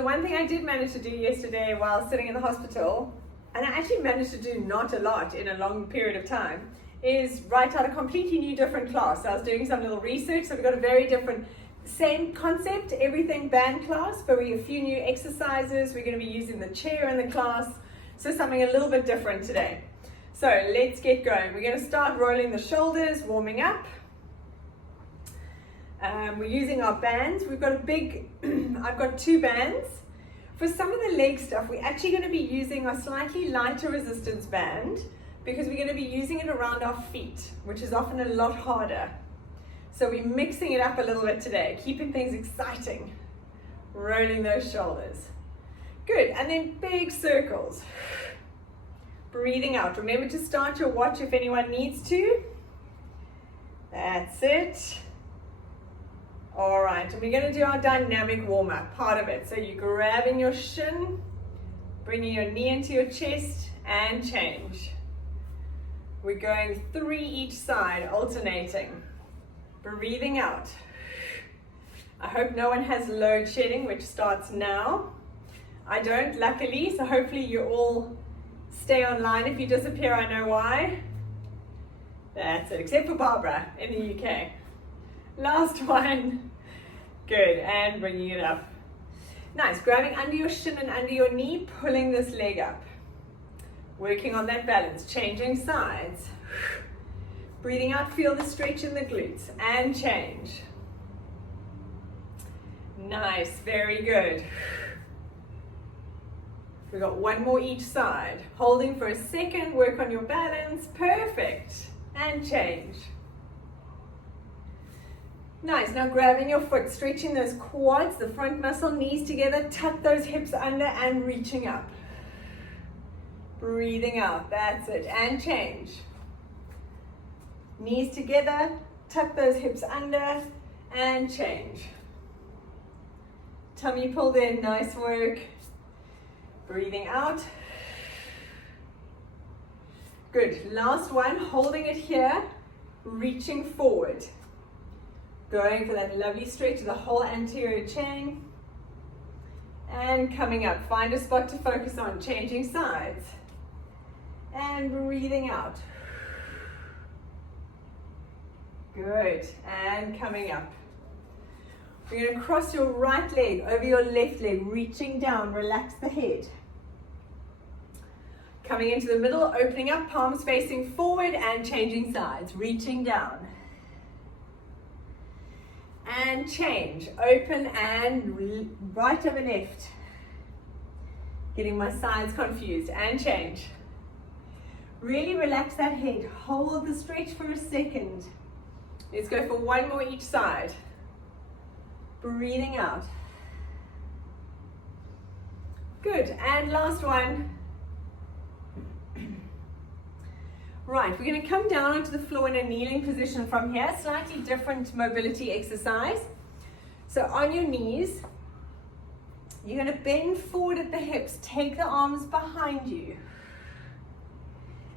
the one thing I did manage to do yesterday while sitting in the hospital, and I actually managed to do not a lot in a long period of time, is write out a completely new different class. So I was doing some little research, so we've got a very different, same concept, everything band class, but we have a few new exercises. We're going to be using the chair in the class, so something a little bit different today. So let's get going. We're going to start rolling the shoulders, warming up. We're using our bands. We've got a big, I've got 2 bands. For some of the leg stuff, we're actually going to be using a slightly lighter resistance band because we're going to be using it around our feet, which is often a lot harder. So we're mixing it up a little bit today, keeping things exciting. Rolling those shoulders. Good, and then big circles. Breathing out. Remember to start your watch if anyone needs to. That's it. All right, and we're going to do our dynamic warm-up, part of it. So you're grabbing your shin, bringing your knee into your chest, and change. We're going 3 each side, alternating. Breathing out. I hope no one has load shedding, which starts now. I don't, luckily, so hopefully you all stay online. If you disappear, I know why. That's it, except for Barbara in the UK. Last one. Good, and bringing it up. Nice, grabbing under your shin and under your knee, pulling this leg up. Working on that balance, changing sides. Breathing out, feel the stretch in the glutes, and change. Nice, very good. We've got 1 more each side. Holding for a second, work on your balance, perfect, and change. Nice, now grabbing your foot, stretching those quads, the front muscle, knees together, tuck those hips under and reaching up. Breathing out, that's it, and change. Knees together, tuck those hips under and change. Tummy pulled in, nice work. Breathing out. Good, last one, holding it here, reaching forward. Going for that lovely stretch of the whole anterior chain. And coming up, find a spot to focus on, changing sides. And breathing out. Good, and coming up. We're going to cross your right leg over your left leg, reaching down, relax the head. Coming into the middle, opening up, palms facing forward and changing sides, reaching down. And change, open and right over left. Getting my sides confused, and change. Really relax that head, hold the stretch for a second. Let's go for 1 more each side. Breathing out. Good, and last one. Right, we're going to come down onto the floor in a kneeling position from here, slightly different mobility exercise. So on your knees, you're going to bend forward at the hips, take the arms behind you.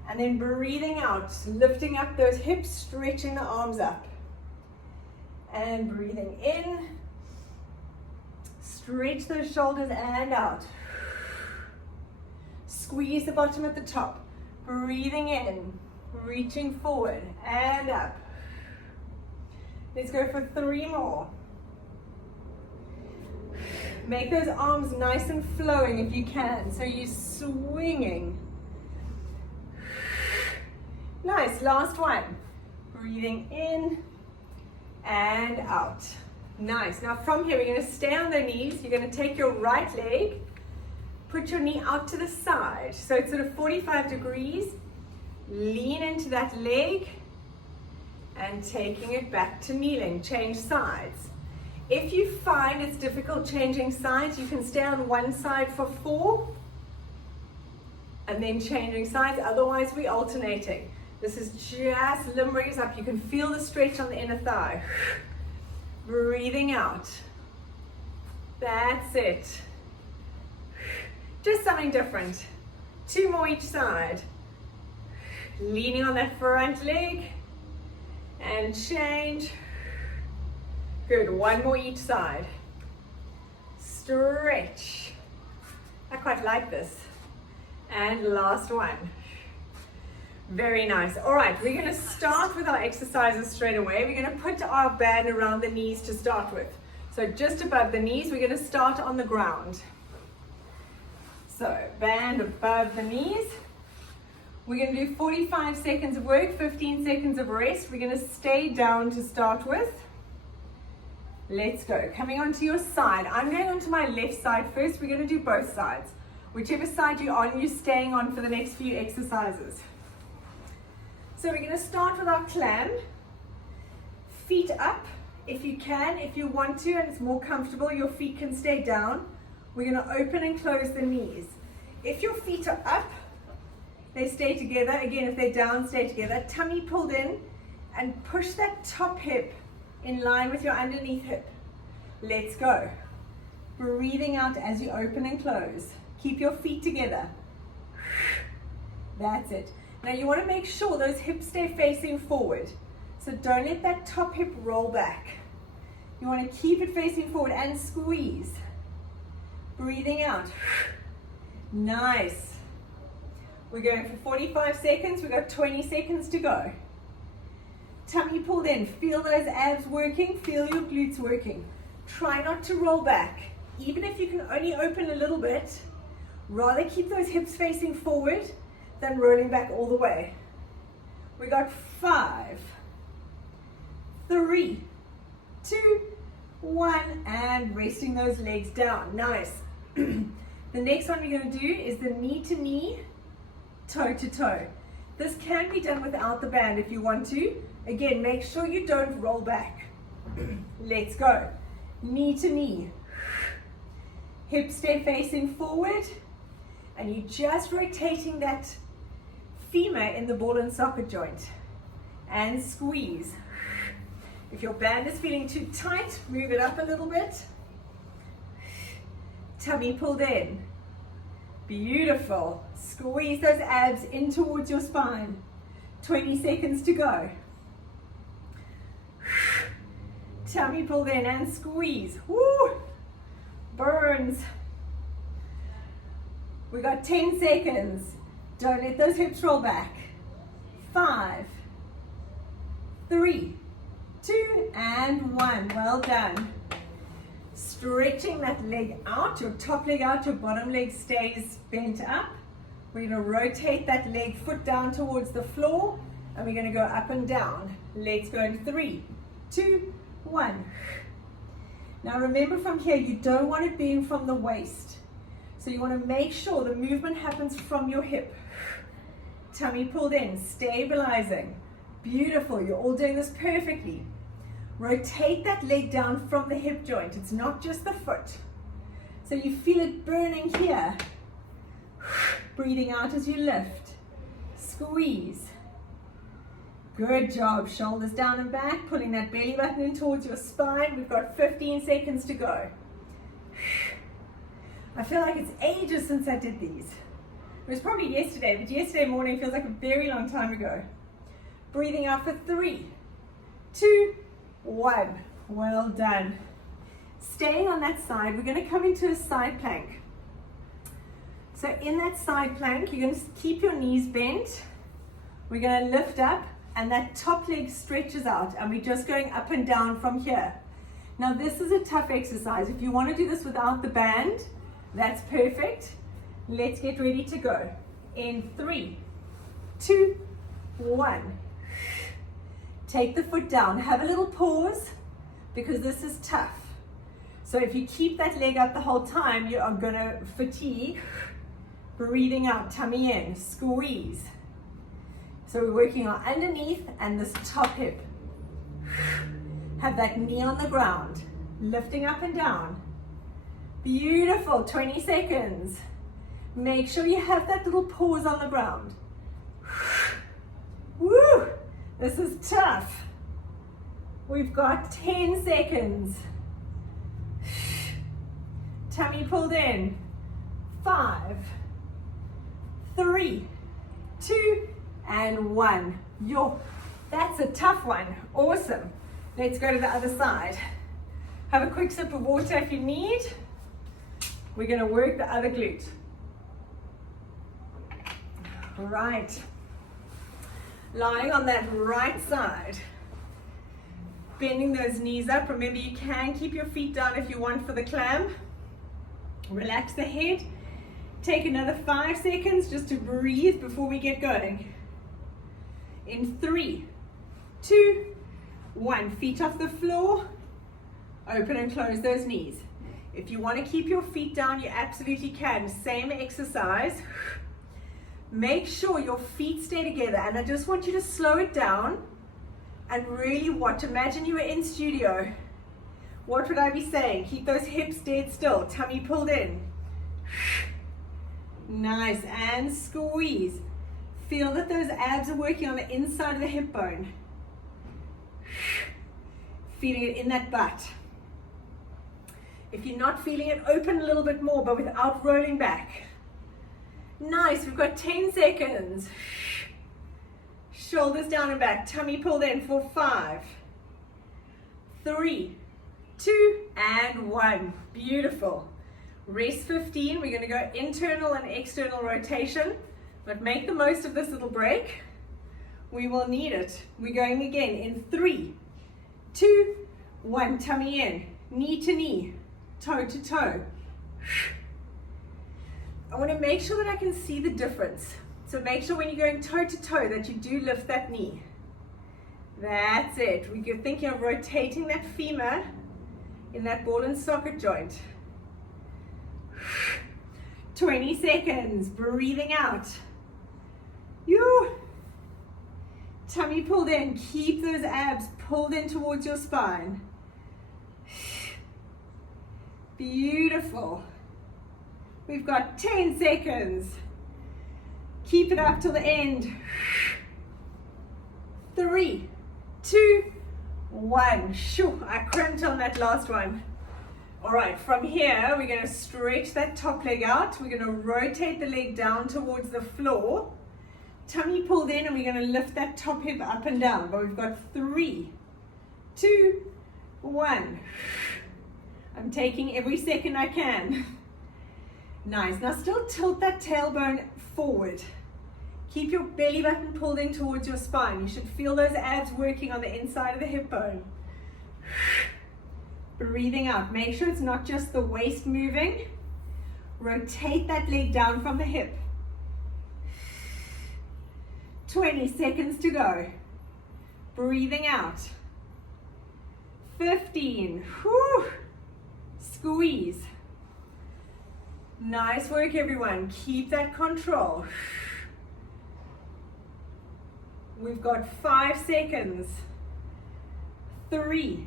And then breathing out, lifting up those hips, stretching the arms up. And breathing in, stretch those shoulders and out. Squeeze the bottom at the top. Breathing in, reaching forward and up. Let's go for 3 more. Make those arms nice and flowing if you can, so you're swinging. Nice, last one. Breathing in and out. Nice, now from here we're going to stay on the knees. You're going to take your right leg, put your knee out to the side, so it's sort of 45 degrees. Lean into that leg and taking it back to kneeling. Change sides. If you find it's difficult changing sides, you can stay on one side for 4 and then changing sides. Otherwise, we're alternating. This is just limbering us up. You can feel the stretch on the inner thigh. Breathing out. That's it. Just something different. 2 more each side. Leaning on that front leg and change. Good, 1 more each side. stretch. I quite like this. And last one. Very nice. All right, we're going to start with our exercises straight away. We're going to put our band around the knees to start with. So just above the knees, we're going to start on the ground. So band above the knees. We're going to do 45 seconds of work, 15 seconds of rest. We're going to stay down to start with. Let's go. Coming onto your side. I'm going onto my left side first. We're going to do both sides. Whichever side you're on, you're staying on for the next few exercises. So we're going to start with our clam. Feet up if you can, if you want to, and it's more comfortable, your feet can stay down. We're going to open and close the knees. If your feet are up, they stay together. Again, if they're down, stay together. Tummy pulled in and push that top hip in line with your underneath hip. Let's go. Breathing out as you open and close. Keep your feet together. That's it. Now you want to make sure those hips stay facing forward. So don't let that top hip roll back. You want to keep it facing forward and squeeze. Breathing out. Nice. We're going for 45 seconds. We've got 20 seconds to go. Tummy pulled in. Feel those abs working. Feel your glutes working. Try not to roll back. Even if you can only open a little bit, rather keep those hips facing forward than rolling back all the way. We got 5, 3, 2, 1, and resting those legs down. Nice. The next one we're going to do is the knee to knee, toe to toe. This can be done without the band if you want to. Again, make sure you don't roll back. Let's go. Knee to knee. Hips stay facing forward, and you're just rotating that femur in the ball and socket joint. And squeeze. If your band is feeling too tight, move it up a little bit. Tummy pulled in. Beautiful. Squeeze those abs in towards your spine. 20 seconds to go. Tummy pulled in and squeeze. Woo! Burns. We got 10 seconds. Don't let those hips roll back. 5, 3, 2, and 1. Well done. Stretching that leg out, your top leg out, your bottom leg stays bent up. We're going to rotate that leg, foot down towards the floor, and we're going to go up and down. Let's go in 3, 2, 1. Now remember, from here, you don't want it being from the waist. So you want to make sure the movement happens from your hip. Tummy pulled in, stabilizing. Beautiful, you're all doing this perfectly. Rotate that leg down from the hip joint. It's not just the foot. So you feel it burning here. Breathing out as you lift. Squeeze. Good job. Shoulders down and back, pulling that belly button in towards your spine. We've got 15 seconds to go. I feel like it's ages since I did these. It was probably yesterday, but yesterday morning feels like a very long time ago. Breathing out for 3, 2, 1. Well done. Staying on that side, we're going to come into a side plank. So in that side plank, you're going to keep your knees bent. We're going to lift up, and that top leg stretches out, and we're just going up and down from here. Now this is a tough exercise. If you want to do this without the band, that's perfect. Let's get ready to go. In 3, 2, 1. Take the foot down. Have a little pause, because this is tough. So if you keep that leg up the whole time, you are going to fatigue. Breathing out, tummy in, squeeze. So we're working on underneath and this top hip. Have that knee on the ground, lifting up and down. Beautiful, 20 seconds. Make sure you have that little pause on the ground. Woo! This is tough. We've got 10 seconds. Tummy pulled in. 5, 3, 2, and 1. That's a tough one. Awesome. Let's go to the other side. Have a quick sip of water if you need. We're going to work the other glute. Right. Lying on that right side. Bending those knees up. Remember, you can keep your feet down if you want for the clamp. Relax the head. Take another 5 seconds just to breathe before we get going. In 3, 2, 1. Feet off the floor. Open and close those knees. If you want to keep your feet down, you absolutely can. Same exercise. Make sure your feet stay together, and I just want you to slow it down and really watch. Imagine you were in studio. What would I be saying? Keep those hips dead still, tummy pulled in. Nice, and squeeze. Feel that those abs are working on the inside of the hip bone. Feeling it in that butt. If you're not feeling it, open a little bit more, but without rolling back. Nice, we've got 10 seconds. Shoulders down and back, tummy pulled in for 5, 3, 2, and 1. Beautiful. Rest 15. We're going to go internal and external rotation, but make the most of this little break. We will need it. We're going again in 3, 2, 1. Tummy in, knee to knee, toe to toe. I want to make sure that I can see the difference. So make sure when you're going toe to toe that you do lift that knee. That's it. We're thinking of rotating that femur in that ball and socket joint. 20 seconds. Breathing out. You. Tummy pulled in. Keep those abs pulled in towards your spine. Beautiful. We've got 10 seconds. Keep it up till the end. 3, 2, 1. Shoo, I crimped on that last one. All right, from here, we're going to stretch that top leg out. We're going to rotate the leg down towards the floor. Tummy pulled in, and we're going to lift that top hip up and down. But we've got 3, 2, 1. I'm taking every second I can. Nice. Now still tilt that tailbone forward. Keep your belly button pulled in towards your spine. You should feel those abs working on the inside of the hip bone. Breathing out. Make sure it's not just the waist moving. Rotate that leg down from the hip. 20 seconds to go. Breathing out. 15. Whew. Squeeze. Nice work, everyone. Keep that control. We've got 5 seconds. 3,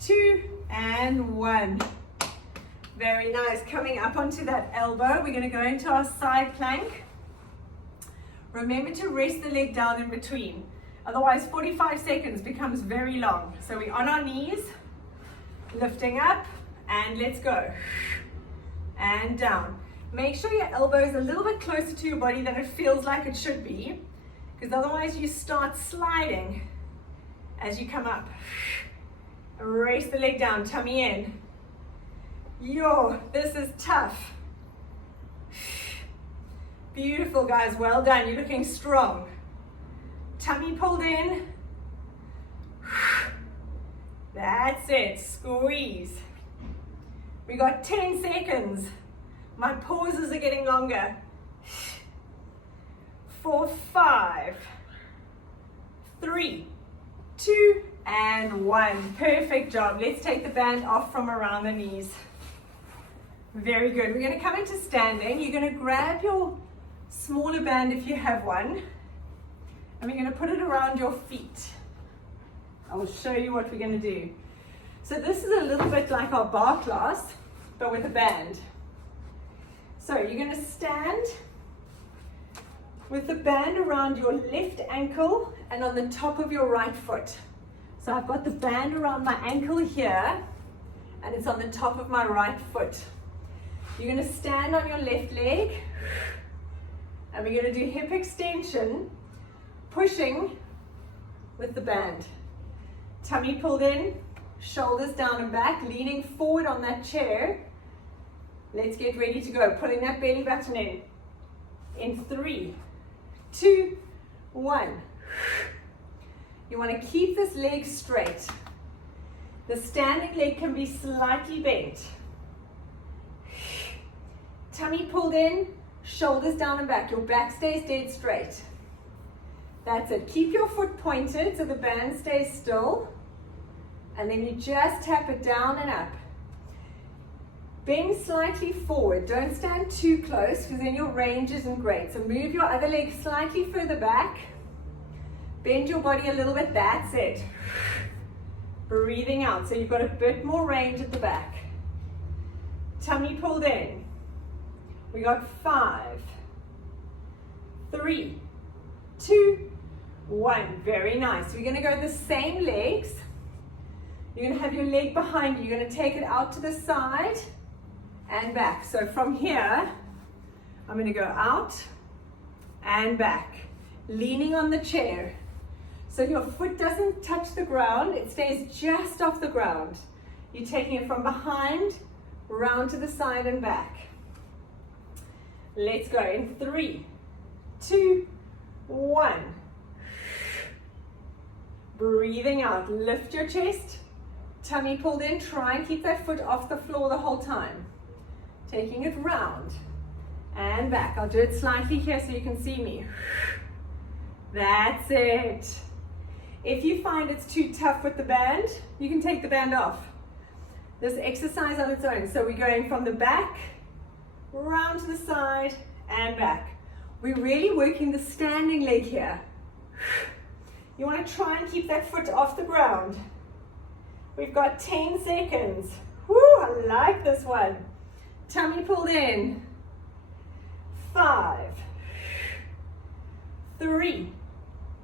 2, and 1. Very nice. Coming up onto that elbow, we're going to go into our side plank. Remember to rest the leg down in between. Otherwise, 45 seconds becomes very long. So we're on our knees, lifting up, and let's go. And down. Make sure your elbow is a little bit closer to your body than it feels like it should be, because otherwise you start sliding as you come up. Raise the leg down, tummy in. Yo, this is tough. Beautiful, guys, well done. You're looking strong. Tummy pulled in. That's it, squeeze. We got 10 seconds. My pauses are getting longer. 4, 5, 3, 2, and 1. Perfect job. Let's take the band off from around the knees. Very good. We're going to come into standing. You're going to grab your smaller band if you have one, and we're going to put it around your feet. I will show you what we're going to do. So this is a little bit like our bar class, but with a band. So you're going to stand with the band around your left ankle and on the top of your right foot. So I've got the band around my ankle here, and it's on the top of my right foot. You're going to stand on your left leg, and we're going to do hip extension, pushing with the band. Tummy pulled in, shoulders down and back, leaning forward on that chair. Let's get ready to go. Pulling that belly button in. In 3, 2, 1. You want to keep this leg straight. The standing leg can be slightly bent. Tummy pulled in, shoulders down and back. Your back stays dead straight. That's it. Keep your foot pointed so the band stays still. And then you just tap it down and up. Bend slightly forward. Don't stand too close because then your range isn't great. So move your other leg slightly further back. Bend your body a little bit. That's it. Breathing out. So you've got a bit more range at the back. Tummy pulled in. We got 5, 3, 2, 1. Very nice. We're going to go the same legs. You're going to have your leg behind you. You're going to take it out to the side and back. So from here, I'm going to go out and back, leaning on the chair. So your foot doesn't touch the ground, it stays just off the ground. You're taking it from behind, round to the side and back. Let's go in 3, 2, 1. Breathing out, lift your chest, tummy pulled in, try and keep that foot off the floor the whole time. Taking it round and back. I'll do it slightly here so you can see me. That's it. If you find it's too tough with the band, you can take the band off. This exercise on its own. So we're going from the back, round to the side and back. We're really working the standing leg here. You want to try and keep that foot off the ground. We've got 10 seconds. Woo, I like this one. Tummy pulled in. 5, 3,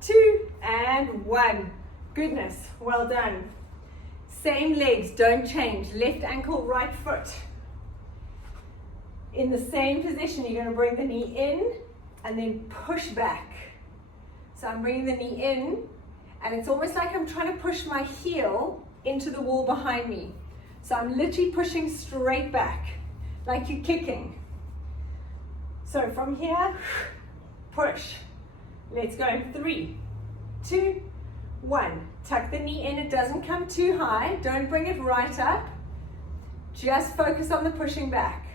2, and 1. Goodness, well done. Same legs, don't change. Left ankle, right foot. In the same position, you're going to bring the knee in and then push back. So I'm bringing the knee in, and it's almost like I'm trying to push my heel into the wall behind me. So I'm literally pushing straight back, like you're kicking. So from here, push. Let's go in 3, 2, 1. Tuck the knee in, it doesn't come too high. Don't bring it right up. Just focus on the pushing back.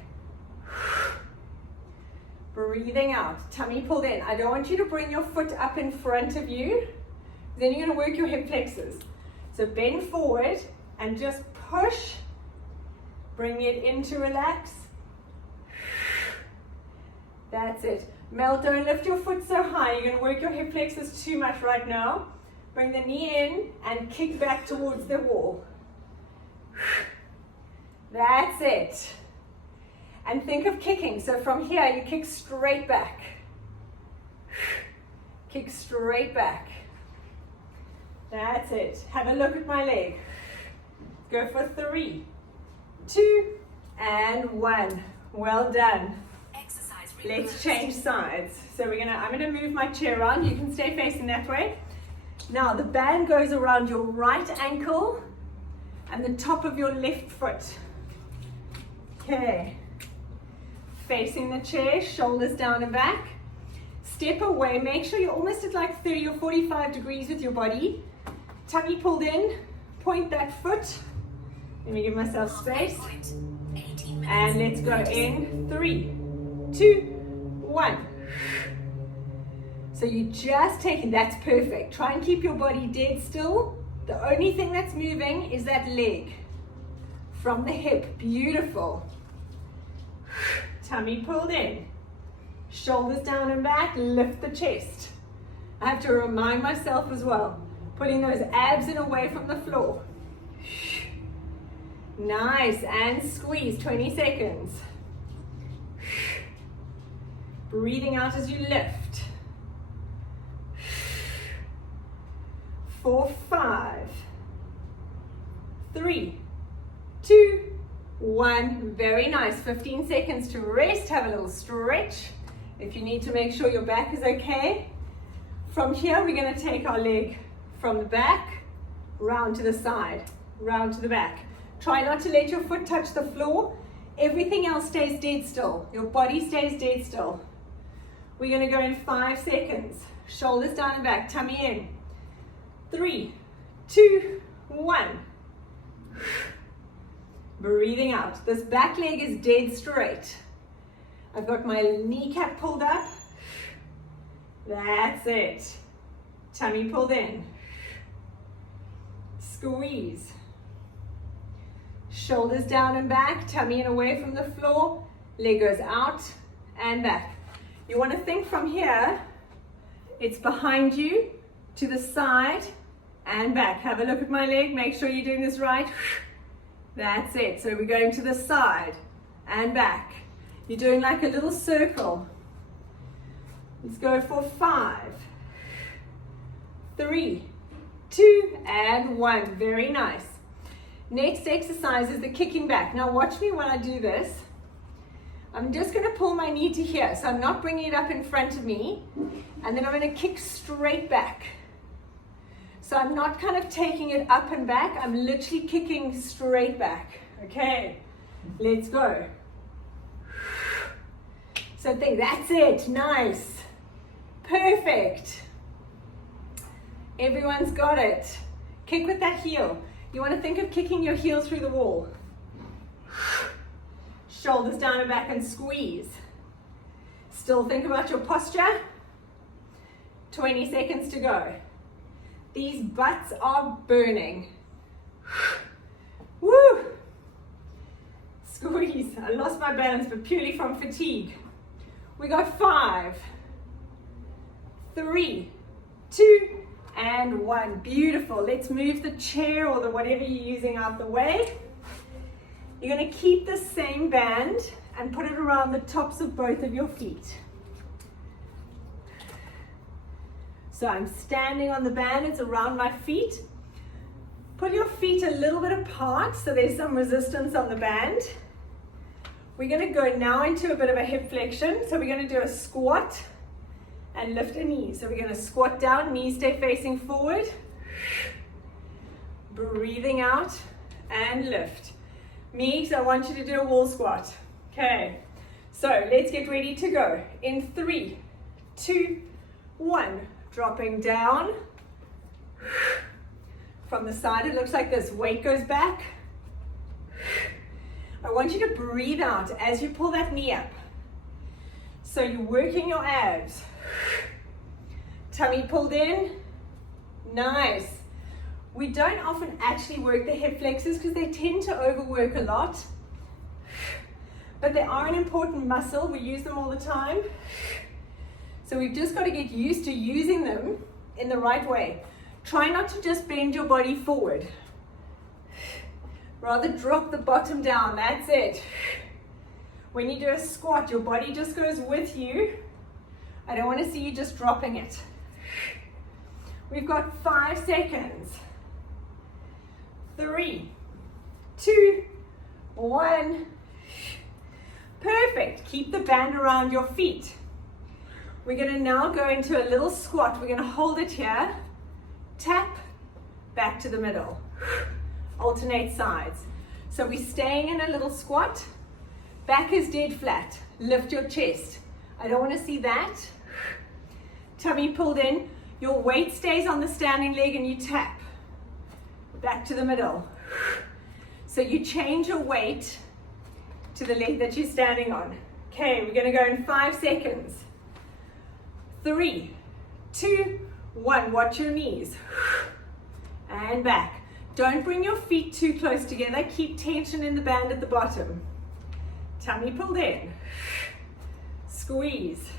Breathing out, tummy pulled in. I don't want you to bring your foot up in front of you. Then you're going to work your hip flexors. So bend forward and just push. Bring it in to relax. That's it. Mel, don't lift your foot so high. You're going to work your hip flexors too much right now. Bring the knee in and kick back towards the wall. That's it. And think of kicking. So from here, you kick straight back. Kick straight back. That's it. Have a look at my leg. Go for 3, 2, and 1. Well done. Let's change sides. So I'm gonna move my chair around. You can stay facing that way. Now the band goes around your right ankle and the top of your left foot. Okay. Facing the chair, shoulders down and back. Step away. Make sure you're almost at like 30 or 45 degrees with your body. Tummy pulled in. Point that foot. Let me give myself space. And let's go in 3, 2, 1. So you just taking, that's perfect. Try and keep your body dead still. The only thing that's moving is that leg from the hip. Beautiful. Tummy pulled in. Shoulders down and back. Lift the chest. I have to remind myself as well. Putting those abs in away from the floor. Nice. And squeeze. 20 seconds. Breathing out as you lift. 4, 5, 3, 2, 1. Very nice. 15 seconds to rest. Have a little stretch. If you need to make sure your back is okay. From here, we're going to take our leg from the back, round to the side, round to the back. Try not to let your foot touch the floor. Everything else stays dead still. Your body stays dead still. We're going to go in 5 seconds. Shoulders down and back, tummy in. 3, 2, 1. Breathing out. This back leg is dead straight. I've got my kneecap pulled up. That's it. Tummy pulled in. Squeeze. Shoulders down and back, tummy in away from the floor. Leg goes out and back. You want to think from here, it's behind you, to the side and back. Have a look at my leg, make sure you're doing this right. That's it. So we're going to the side and back. You're doing like a little circle. Let's go for 5, 3, 2, and 1. Very nice. Next exercise is the kicking back. Now watch me when I do this. I'm just going to pull my knee to here, so I'm not bringing it up in front of me, and then I'm going to kick straight back. So I'm not kind of taking it up and back, I'm literally kicking straight back. Okay, let's go. So think, that's it, nice, perfect. Everyone's got it. Kick with that heel. You want to think of kicking your heel through the wall. Shoulders down and back and squeeze. Still think about your posture. 20 seconds to go. These butts are burning. Woo! Squeeze. I lost my balance, but purely from fatigue. We got 5, 3, 2, and 1. Beautiful. Let's move the chair or the whatever you're using out the way. You're going to keep the same band and put it around the tops of both of your feet. So I'm standing on the band, it's around my feet. Put your feet a little bit apart so there's some resistance on the band. We're going to go now into a bit of a hip flexion. So we're going to do a squat and lift a knee. So we're going to squat down, knees stay facing forward. Breathing out and lift. Meeks, I want you to do a wall squat. Okay, so let's get ready to go. In 3, 2, 1. Dropping down. From the side, it looks like this. Weight goes back. I want you to breathe out as you pull that knee up. So you're working your abs. Tummy pulled in. Nice. We don't often actually work the hip flexors because they tend to overwork a lot. But they are an important muscle. We use them all the time. So we've just got to get used to using them in the right way. Try not to just bend your body forward. Rather drop the bottom down. That's it. When you do a squat, your body just goes with you. I don't want to see you just dropping it. We've got 5 seconds. 3, 2, 1. Perfect. Keep the band around your feet. We're going to now go into a little squat. We're going to hold it here. Tap, back to the middle. Alternate sides. So we're staying in a little squat. Back is dead flat. Lift your chest. I don't want to see that. Tummy pulled in. Your weight stays on the standing leg and you tap. Back to the middle. So you change your weight to the leg that you're standing on. Okay, we're going to go in 5 seconds. 3, 2, 1. Watch your knees. And back. Don't bring your feet too close together. Keep tension in the band at the bottom. Tummy pulled in. Squeeze.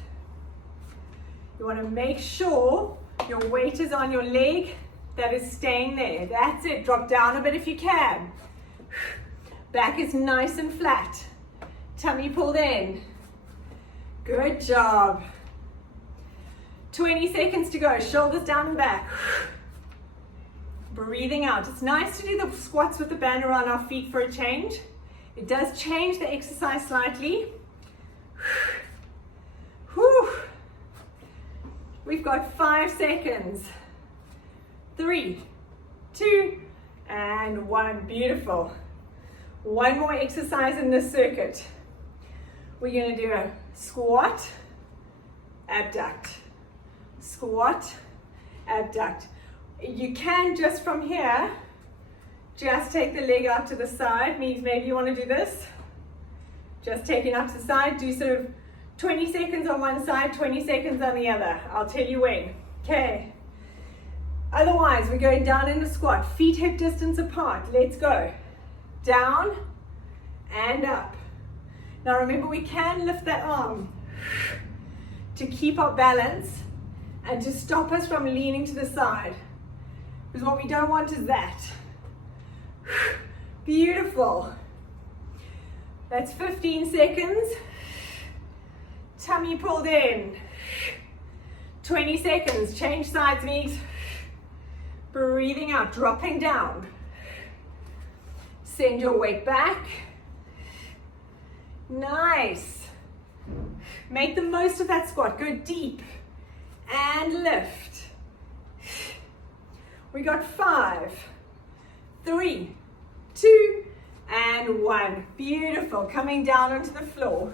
You want to make sure your weight is on your leg that is staying there. That's it. Drop down a bit if you can. Back is nice and flat. Tummy pulled in. Good job. 20 seconds to go. Shoulders down and back. Breathing out. It's nice to do the squats with the band around our feet for a change. It does change the exercise slightly. Whew. We've got 5 seconds. 3, 2, and 1. Beautiful. One more exercise in this circuit. We're going to do a squat, abduct, squat, abduct. You can just from here, just take the leg out to the side. Means maybe you want to do this. Just take it out to the side. Do sort of 20 seconds on one side, 20 seconds on the other. I'll tell you when. Okay. Otherwise, we're going down in the squat. Feet hip distance apart. Let's go. Down and up. Now remember, we can lift that arm to keep our balance and to stop us from leaning to the side. Because what we don't want is that. Beautiful. That's 15 seconds. Tummy pulled in. 20 seconds. Change sides, Meeks. Breathing out, dropping down. Send your weight back. Nice. Make the most of that squat. Go deep and lift. We got 5, 3, 2, and 1. Beautiful. Coming down onto the floor.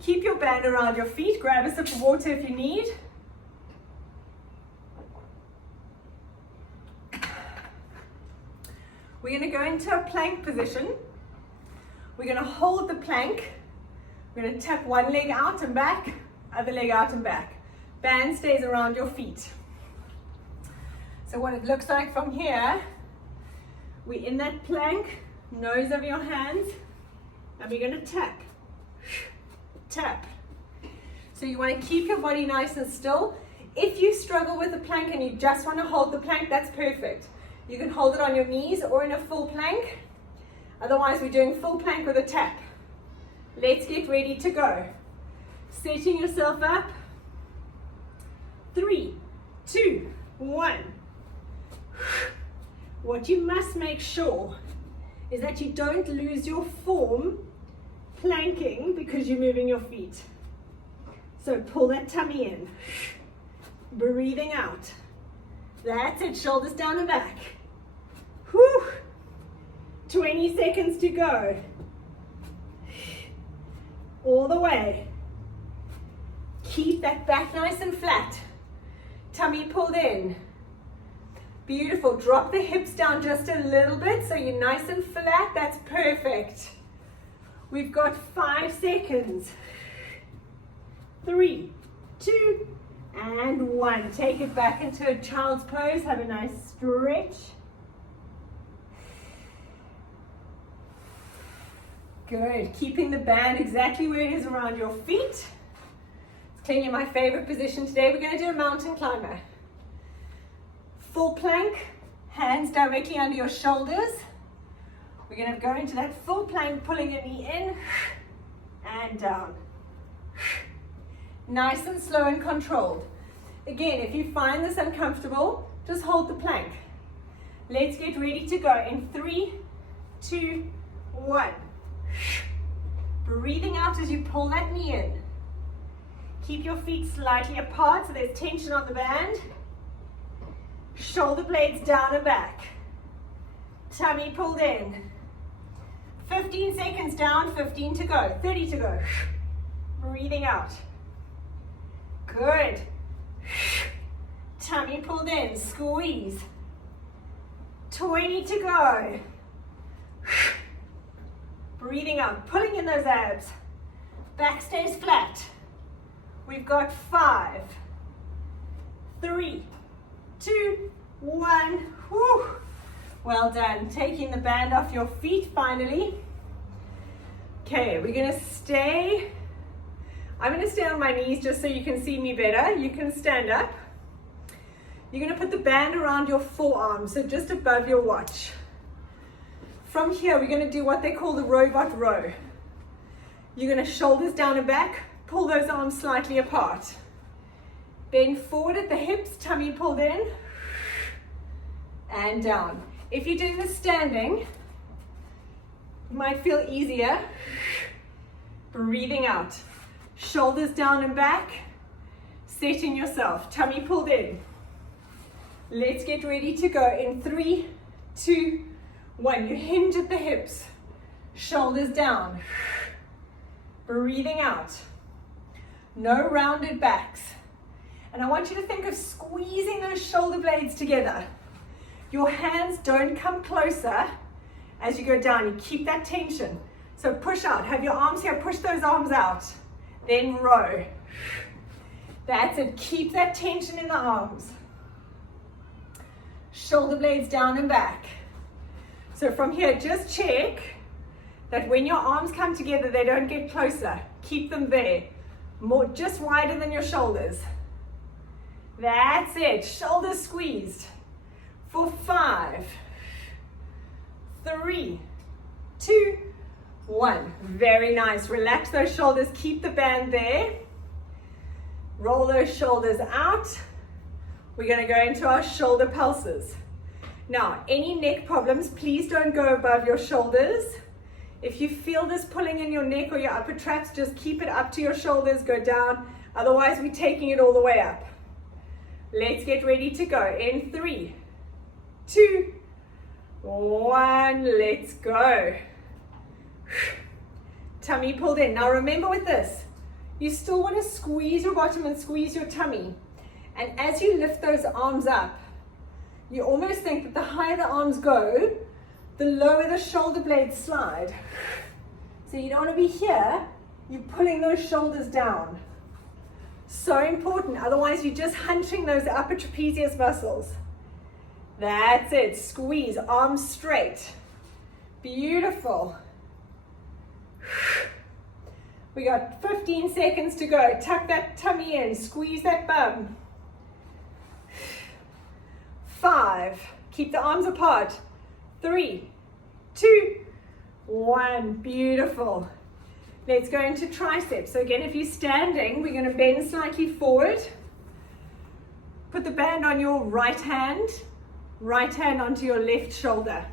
Keep your band around your feet. Grab a sip of water if you need. We're going to go into a plank position. We're going to hold the plank. We're going to tap one leg out and back, other leg out and back. Band stays around your feet. So what it looks like from here, we're in that plank, nose of your hands, and we're going to tap, tap. So you want to keep your body nice and still. If you struggle with the plank and you just want to hold the plank, that's perfect. You can hold it on your knees or in a full plank. Otherwise, we're doing full plank with a tap. Let's get ready to go. Setting yourself up. 3, 2, 1. What you must make sure is that you don't lose your form planking because you're moving your feet. So pull that tummy in. Breathing out. That's it. Shoulders down and back. Whew. 20 seconds to go. All the way. Keep that back nice and flat. Tummy pulled in. Beautiful. Drop the hips down just a little bit so you're nice and flat. That's perfect. We've got 5 seconds. 3, 2, and 1. Take it back into a child's pose. Have a nice stretch. Good. Keeping the band exactly where it is around your feet. It's clearly my favorite position today. We're going to do a mountain climber. Full plank, hands directly under your shoulders. We're going to go into that full plank, pulling your knee in and down. Nice and slow and controlled. Again, if you find this uncomfortable, just hold the plank. Let's get ready to go in 3, 2, 1. Breathing out as you pull that knee in. Keep your feet slightly apart so there's tension on the band. Shoulder blades down and back. Tummy pulled in. 15 seconds down, 15 to go, 30 to go. Breathing out. Good. Tummy pulled in, squeeze. 20 to go. Breathing out, pulling in those abs. Back stays flat. We've got 5, 3, 2, 1. Whew. Well done. Taking the band off your feet finally. Okay, we're going to stay. I'm going to stay on my knees just so you can see me better. You can stand up. You're going to put the band around your forearm, so just above your watch. From here, we're going to do what they call the robot row. You're going to shoulders down and back, pull those arms slightly apart. Bend forward at the hips, tummy pulled in, and down. If you're doing this standing, it might feel easier. Breathing out. Shoulders down and back, setting yourself, tummy pulled in. Let's get ready to go in 3, 2, 1. You hinge at the hips. Shoulders down. Breathing out. No rounded backs. And I want you to think of squeezing those shoulder blades together. Your hands don't come closer as you go down. You keep that tension. So push out. Have your arms here. Push those arms out. Then row. That's it. Keep that tension in the arms. Shoulder blades down and back. So from here, just check that when your arms come together, they don't get closer. Keep them there. More, just wider than your shoulders. That's it. Shoulders squeezed. For 5, 3, 2, 1. Very nice. Relax those shoulders. Keep the band there. Roll those shoulders out. We're going to go into our shoulder pulses. Now, any neck problems, please don't go above your shoulders. If you feel this pulling in your neck or your upper traps, just keep it up to your shoulders, go down. Otherwise, we're taking it all the way up. Let's get ready to go. In 3, 2, 1, let's go. Tummy pulled in. Now remember with this, you still want to squeeze your bottom and squeeze your tummy. And as you lift those arms up, you almost think that the higher the arms go, the lower the shoulder blades slide. So you don't want to be here, you're pulling those shoulders down. So important, otherwise you're just hunching those upper trapezius muscles. That's it, squeeze, arms straight. Beautiful. We got 15 seconds to go. Tuck that tummy in, squeeze that bum. 5, keep the arms apart. 3, 2, 1, beautiful. Let's go into triceps. So again, if you're standing, we're going to bend slightly forward. Put the band on your right hand onto your left shoulder.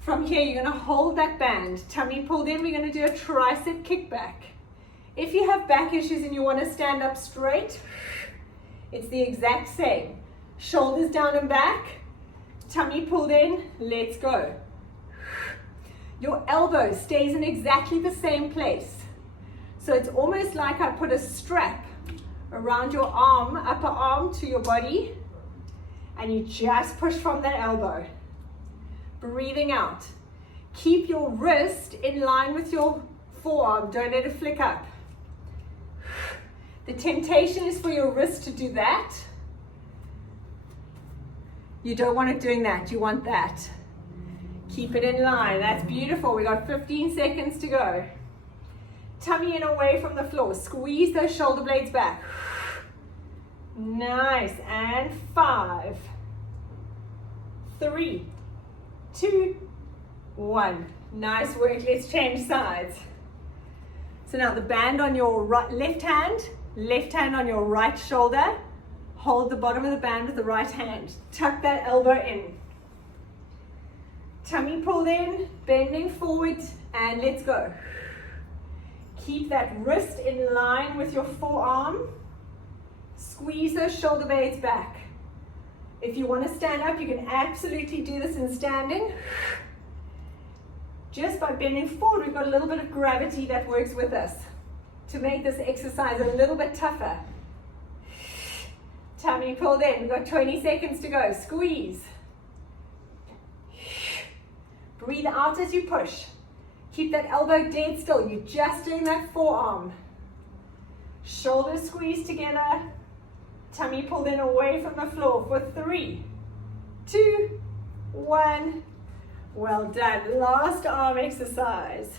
From here, you're going to hold that band. Tummy pulled in, we're going to do a tricep kickback. If you have back issues and you want to stand up straight, it's the exact same. Shoulders down and back, tummy pulled in, let's go. Your elbow stays in exactly the same place. So it's almost like I put a strap around your arm, upper arm to your body, and you just push from that elbow. Breathing out. Keep your wrist in line with your forearm, don't let it flick up. The temptation is for your wrist to do that. You don't want it doing that, you want that. Keep it in line, that's beautiful. We got 15 seconds to go. Tummy in away from the floor, squeeze those shoulder blades back. Nice, and 5, 3, 2, 1. Nice work, let's change sides. So now the band on your left hand on your right shoulder. Hold the bottom of the band with the right hand. Tuck that elbow in. Tummy pulled in, bending forward, and let's go. Keep that wrist in line with your forearm. Squeeze those shoulder blades back. If you want to stand up, you can absolutely do this in standing. Just by bending forward, we've got a little bit of gravity that works with us to make this exercise a little bit tougher. Tummy pulled in, we've got 20 seconds to go. Squeeze. Breathe out as you push. Keep that elbow dead still. You're just doing that forearm. Shoulders squeezed together. Tummy pulled in away from the floor for 3, 2, 1. Well done. Last arm exercise.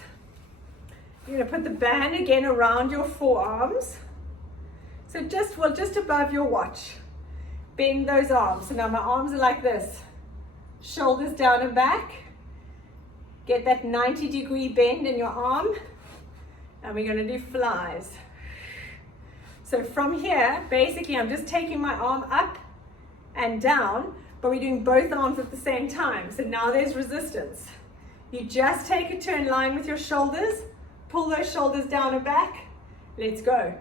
You're going to put the band again around your forearms. So just above your watch. Bend those arms. So now my arms are like this. Shoulders down and back. Get that 90-degree bend in your arm. And we're going to do flies. So from here, basically I'm just taking my arm up and down, but we're doing both arms at the same time. So now there's resistance. You just take it to in line with your shoulders. Pull those shoulders down and back. Let's go.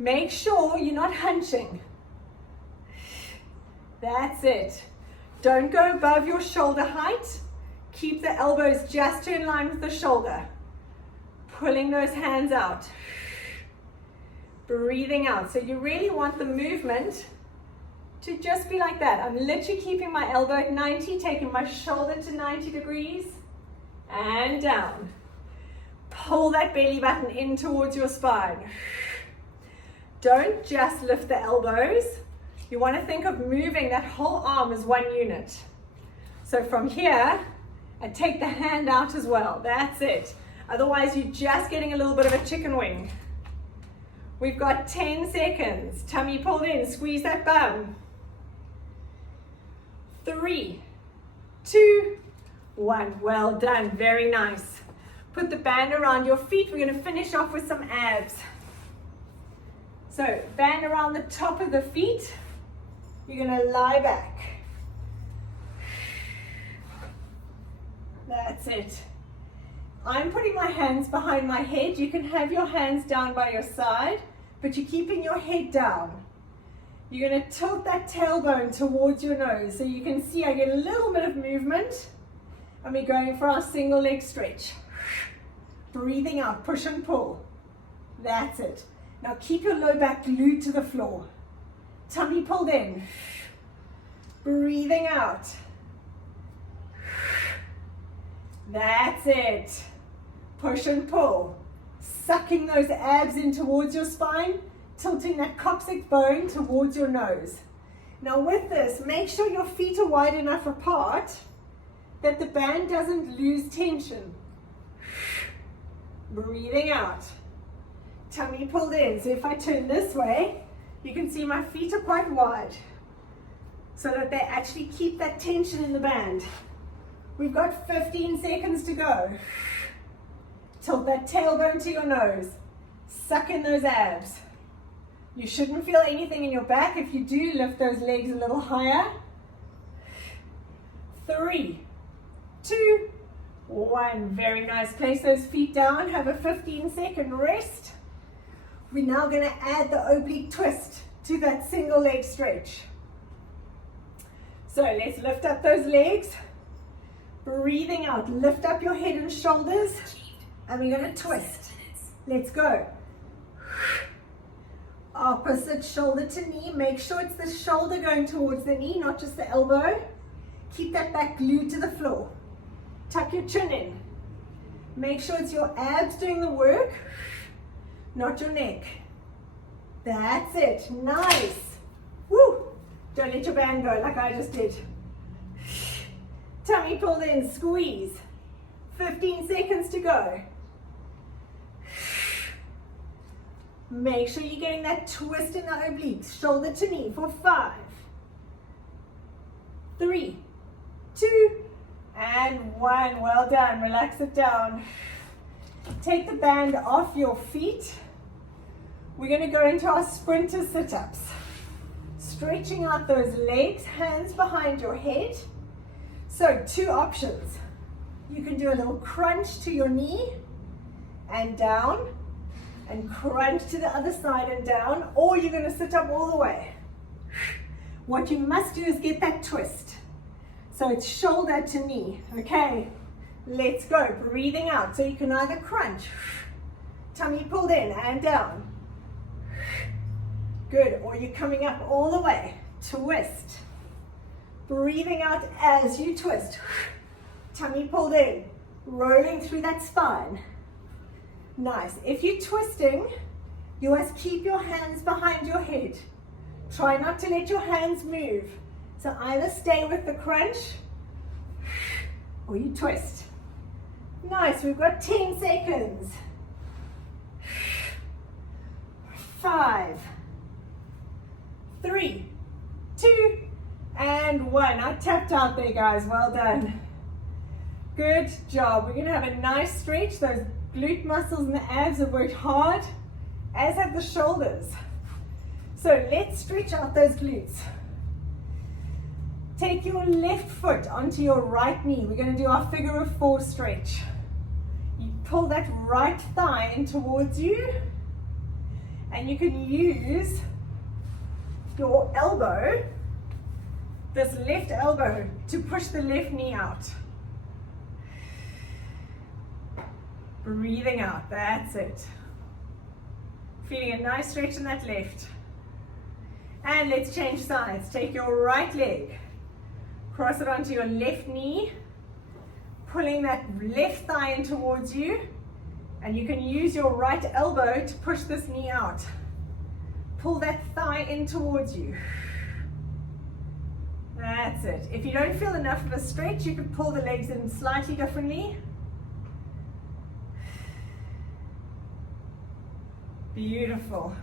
Make sure you're not hunching. That's it. Don't go above your shoulder height. Keep the elbows just in line with the shoulder. Pulling those hands out. Breathing out. So you really want the movement to just be like that. I'm literally keeping my elbow at 90, taking my shoulder to 90 degrees, and down. Pull that belly button in towards your spine. Don't just lift the elbows. You want to think of moving that whole arm as one unit. So from here, I take the hand out as well. That's it. Otherwise, you're just getting a little bit of a chicken wing. We've got 10 seconds. Tummy pulled in. Squeeze that bum. 3, 2, 1. Well done. Very nice. Put the band around your feet. We're going to finish off with some abs. So band around the top of the feet. You're going to lie back. That's it. I'm putting my hands behind my head. You can have your hands down by your side, but you're keeping your head down. You're going to tilt that tailbone towards your nose. So you can see I get a little bit of movement. And we're going for our single leg stretch. Breathing out, push and pull. That's it. Now keep your low back glued to the floor. Tummy pulled in. Breathing out. That's it. Push and pull. Sucking those abs in towards your spine, tilting that coccyx bone towards your nose. Now with this, make sure your feet are wide enough apart that the band doesn't lose tension. Breathing out. Tummy pulled in. So if I turn this way, you can see my feet are quite wide so that they actually keep that tension in the band. We've got 15 seconds to go. Tilt that tailbone to your nose. Suck in those abs. You shouldn't feel anything in your back. If you do, lift those legs a little higher. 3, 2, 1. Very nice. Place those feet down. Have a 15-second rest. We're now going to add the oblique twist to that single leg stretch. So let's lift up those legs. Breathing out. Lift up your head and shoulders. And we're going to twist. Let's go. Opposite shoulder to knee. Make sure it's the shoulder going towards the knee, not just the elbow. Keep that back glued to the floor. Tuck your chin in. Make sure it's your abs doing the work, not your neck. That's it. Nice. Woo. Don't let your band go like I just did. Tummy pulled in. Squeeze. 15 seconds to go. Make sure you're getting that twist in the obliques. Shoulder to knee for 5, 3, 2, and 1. Well done. Relax it down. Take the band off your feet. We're going to go into our sprinter sit-ups. Stretching out those legs, hands behind your head. So 2 options. You can do a little crunch to your knee and down, and crunch to the other side and down, or you're going to sit up all the way. What you must do is get that twist. So it's shoulder to knee. Okay, let's go. Breathing out. So you can either crunch, tummy pulled in and down. Good, or you're coming up all the way. Twist. Breathing out as you twist. Tummy pulled in, rolling through that spine. Nice. If you're twisting, you must keep your hands behind your head. Try not to let your hands move. So either stay with the crunch or you twist. Nice. We've got 10 seconds. 5, 3, 2, and 1. I tapped out there, guys. Well done. Good job. We're going to have a nice stretch. Those glute muscles and the abs have worked hard, as have the shoulders. So let's stretch out those glutes. Take your left foot onto your right knee. We're going to do our figure of 4 stretch. You pull that right thigh in towards you, and you can use your elbow, this left elbow, to push the left knee out. Breathing out, that's it. Feeling a nice stretch in that left. And let's change sides. Take your right leg, cross it onto your left knee, pulling that left thigh in towards you, and you can use your right elbow to push this knee out. Pull that thigh in towards you. That's it. If you don't feel enough of a stretch, you can pull the legs in slightly differently. Beautiful.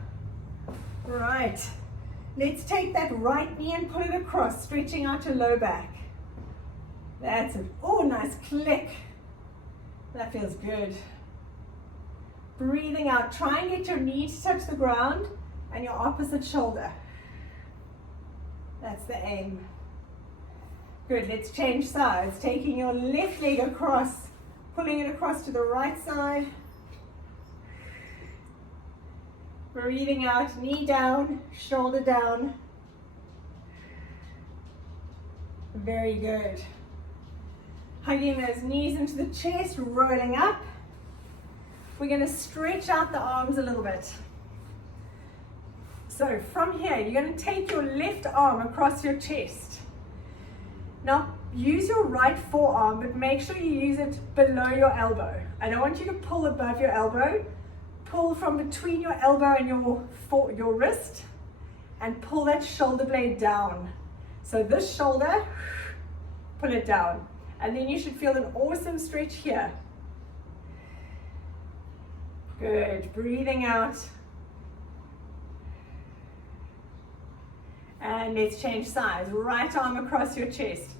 Right. Let's take that right knee and put it across, stretching out your low back. That's it. Oh, nice click. That feels good. Breathing out. Try and get your knee to touch the ground and your opposite shoulder. That's the aim. Good. Let's change sides. Taking your left leg across, pulling it across to the right side. Breathing out, knee down, shoulder down. Very good. Hugging those knees into the chest, rolling up. We're going to stretch out the arms a little bit. So from here, you're going to take your left arm across your chest. Now, use your right forearm, but make sure you use it below your elbow. I don't want you to pull above your elbow. Pull from between your elbow and your wrist, and pull that shoulder blade down. So this shoulder, pull it down. And then you should feel an awesome stretch here. Good. Breathing out. And let's change sides. Right arm across your chest.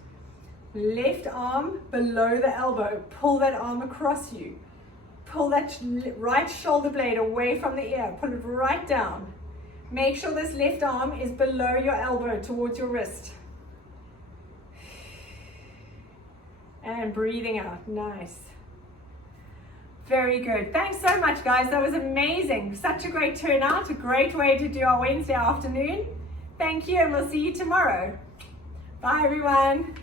Left arm below the elbow. Pull that arm across you. Pull that right shoulder blade away from the ear. Pull it right down. Make sure this left arm is below your elbow towards your wrist. And breathing out. Nice. Very good. Thanks so much, guys. That was amazing. Such a great turnout. A great way to do our Wednesday afternoon. Thank you, and we'll see you tomorrow. Bye, everyone.